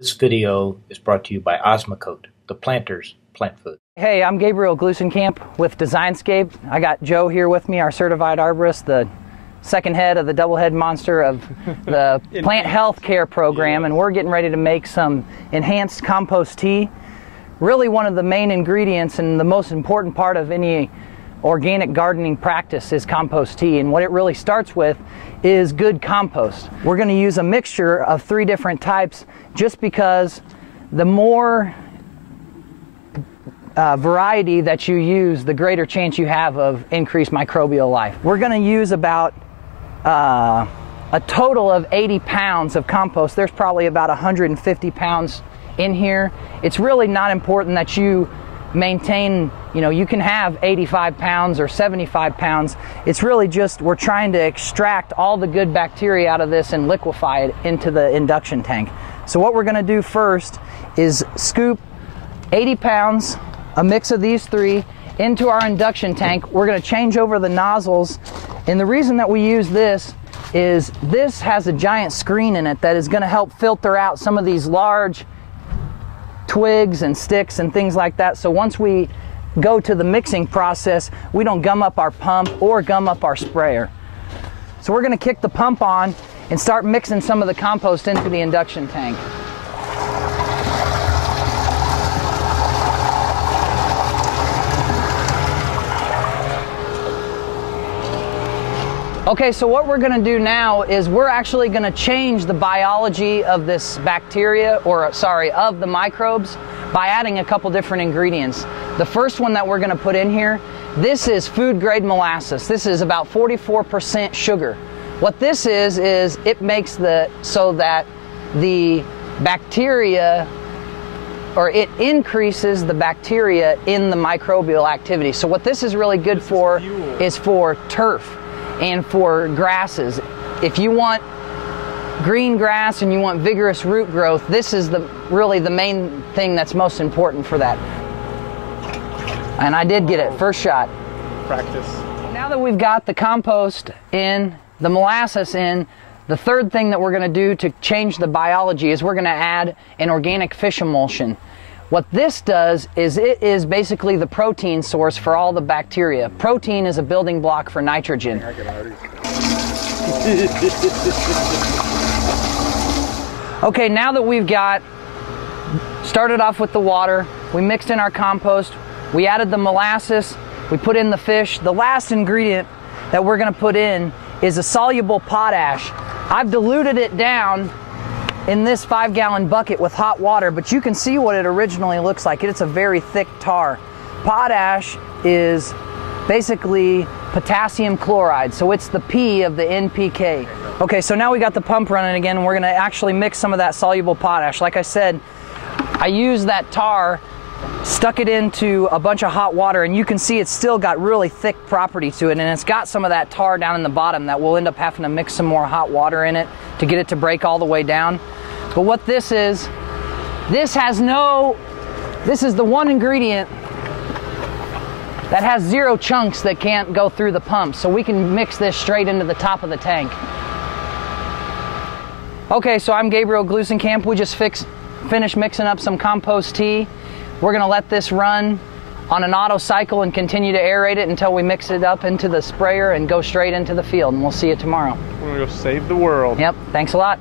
This video is brought to you by Osmocote, the planter's plant food. Hey, I'm Gabriel Gluesenkamp with Designscape. I got Joe here with me, our certified arborist, the second head of the double head monster of the plant health care program, and we're getting ready to make some enhanced compost tea. Really one of the main ingredients and the most important part of any organic gardening practice is compost tea, and what it really starts with is good compost. We're going to use a mixture of 3 different types just because the more variety that you use, the greater chance you have of increased microbial life. We're going to use about a total of 80 pounds of compost. There's probably about 150 pounds in here. It's really not important that you maintain, you can have 85 pounds or 75 pounds. It's really just we're trying to extract all the good bacteria out of this and liquefy it into the induction tank. So what we're going to do first is scoop 80 pounds, a mix of these 3, into our induction tank. We're going to change over the nozzles, and the reason that we use this is this has a giant screen in it that is going to help filter out some of these large twigs and sticks and things like that, so once we go to the mixing process, we don't gum up our pump or gum up our sprayer. So we're going to kick the pump on and start mixing some of the compost into the induction tank. Okay, so what we're going to do now is we're actually going to change the biology of this bacteria, of the microbes, by adding a couple different ingredients. The first one that we're going to put in here, this is food grade molasses. This is about 44% sugar. What this is it makes so that the bacteria, or it increases the bacteria in the microbial activity. So what this is really good for is for turf and for grasses. If you want green grass and you want vigorous root growth, this is really the main thing that's most important for that. And I did get it, first shot. Practice. Now that we've got the compost in, the molasses in, the third thing that we're going to do to change the biology is we're going to add an organic fish emulsion. What this does is it is basically the protein source for all the bacteria. Protein is a building block for nitrogen. Okay, now that we've started off with the water, we mixed in our compost, we added the molasses, we put in the fish. The last ingredient that we're going to put in is a soluble potash. I've diluted it down in this 5-gallon bucket with hot water, but you can see what it originally looks like. It's a very thick tar. Potash is basically potassium chloride, so it's the P of the NPK. Okay, so now we got the pump running again, and we're gonna actually mix some of that soluble potash. Like I said, I used that tar, stuck it into a bunch of hot water, and you can see it's still got really thick property to it, and it's got some of that tar down in the bottom that we'll end up having to mix some more hot water in it to get it to break all the way down. But what this is the one ingredient that has 0 chunks that can't go through the pump, so we can mix this straight into the top of the tank. Okay, so I'm Gabriel Gluesenkamp. We just finished mixing up some compost tea. We're going to let this run on an auto cycle and continue to aerate it until we mix it up into the sprayer and go straight into the field, and we'll see you tomorrow. We're going to go save the world. Yep, thanks a lot.